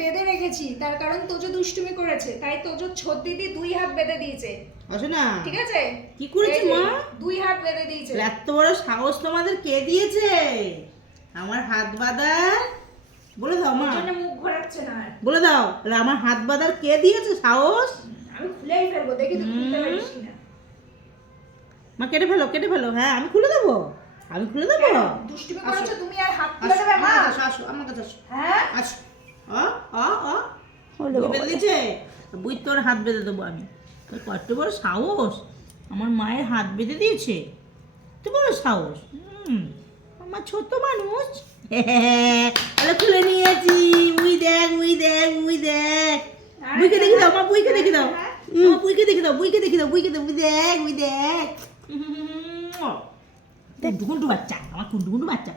বেঁধে রেখেছি, তার কারণ তোজো দুষ্টুমি করেছে, তাই তোজো ছোট দিদি 2 হাত বেঁধে দিয়েছে। আসো না, ঠিক আছে? কি করেছে মা? 2 হাত বেঁধে দিয়েছে। এত বড় সাহস তোমাদের কে দিয়েছে আমার হাত বাঁধার? বলে দাও মা, ওর জন্য মুখ ঘোরাচ্ছে না আর। বলে দাও তাহলে আমার হাত বাঁধার কে দিয়েছে সাহস? আমি খুলেই ফেলবো, দেখি তুই খুলতে পারিস কিনা। মা কেটে ফেলো, কেটে ফেলো। হ্যাঁ আমি খুলে দেবো, আমি খুলে দেবো। দুষ্টুমি করেছো তুমি, আর হাত আসো, তুলে দেবে মা? আমার কাছে আসো, আমার কাছে আসো। হ্যাঁ আসো। বুই বেঁধে দিয়েছে, বুই তোর হাত বেঁধে দেবো আমি। তোর কত বড় সাহস, আমার মায়ের হাত বেঁধে দিয়েছে, এত বড় সাহস। আমার ছোট মানুষ। তাহলে খুলে নিয়েছি। উই দেখ, উই দেখ, উই দেখ। বুইকে দেখি দাও মা, বুইকে দেখি দাও। বুইকে দেখি দাও, বুইকে দেখি দাও, বুইকে দাও। উই দেখ, উই দেখ। কুন্টু কুন্টু বাচ্চা, আমার কুন্টু কুন্টু বাচ্চা।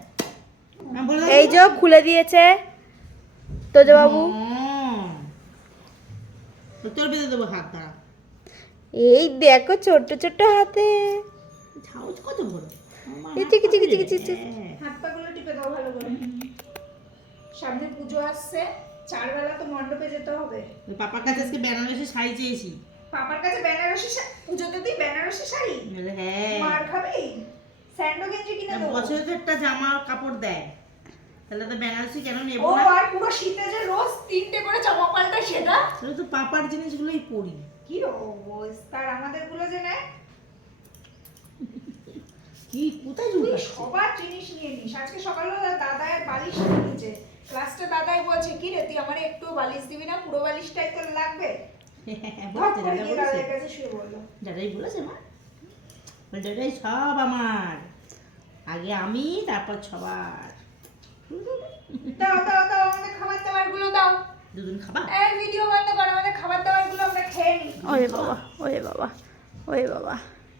এই যে খুলে দিয়েছে তোজো বাবু। তোর বেঁধে দেবো হাত দ্বারা। এই দেখো ছোট্ট ছোট্ট হাতে। সাহস কত বড়। এই চিকি চিকি চিকি চিকি। হাত পা গুলো টিপে দাও ভালো করে। সামনে পুজো আসছে, 4 বেলা তো মণ্ডপে যেতে হবে। পাপার কাছে আজকে বেনারসি শাড়ি চেয়েছি। পাপার কাছে বেনারসি পুজোতে তুই বেনারসি শাড়ি? বলে হ্যাঁ, মার খাবি? স্যান্ডো গেঞ্জি কিনে দেবো। বছরে তো একটা জামা কাপড় দেয়, তাহলে তো বেনারসি কেন নেবো ও না? আর পুরো শীতে যে রোজ 3টে করে জামা পাল্টায় সেটা তাহলে তো পাপার জিনিসগুলোই পরি। কি অবস্থা, আমাদের গুলো যে নেয়। কি কোথায় তুই জুড়ে সবার জিনিস নিয়ে নিস। আজকে সকালবেলা দাদার বালিশ নিয়েছে, ক্লাসটা দাদাই বলছে কি রে তুই আমার একটু বালিশ দিবি না, পুরো বালিশটাই তোর লাগবে। ধপ করে গিয়ে দাদার কাছে শুয়ে বললো। দাদাই বলেছে মা, বলে দাদাই সব আমার, আগে আমি তারপর সবার। দাও দাও দাও, আমাদের খাবার দাবার গুলো দাও। দুদিন খাবা? এই ভিডিও বন্ধ কর, আমাদের খাবার দাবার গুলো আমরা খেয়ে নিই। ওরে বাবা, ওরে বাবা, ওরে বাবা।